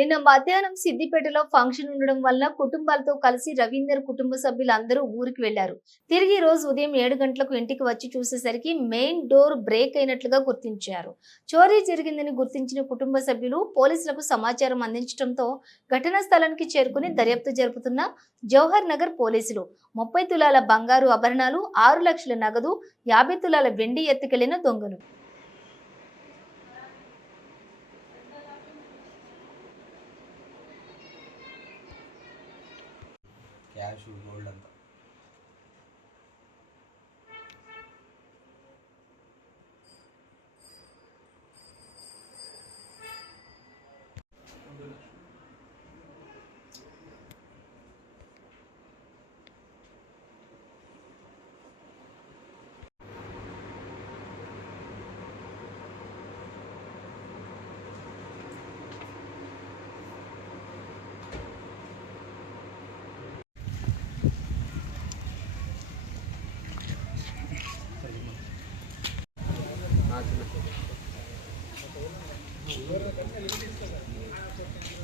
నిన్న మధ్యాహ్నం సిద్దిపేటలో ఫంక్షన్ ఉండడం వల్ల కుటుంబాలతో కలిసి రవీందర్ కుటుంబ సభ్యులందరూ ఊరికి వెళ్లారు. తిరిగి రోజు ఉదయం 7 గంటలకు ఇంటికి వచ్చి చూసేసరికి మెయిన్ డోర్ బ్రేక్ అయినట్లుగా గుర్తించారు. చోరీ జరిగిందని గుర్తించిన కుటుంబ సభ్యులు పోలీసులకు సమాచారం అందించడంతో ఘటనా స్థలానికి చేరుకుని దర్యాప్తు జరుపుతున్న జవహర్ నగర్ పోలీసులు 30 తులాల బంగారు ఆభరణాలు, 6 లక్షల నగదు, 50 తులాల వెండి ఎత్తుకెళ్లిన దొంగలు. క్యాష్ గోల్డ్ అంతా చిన్న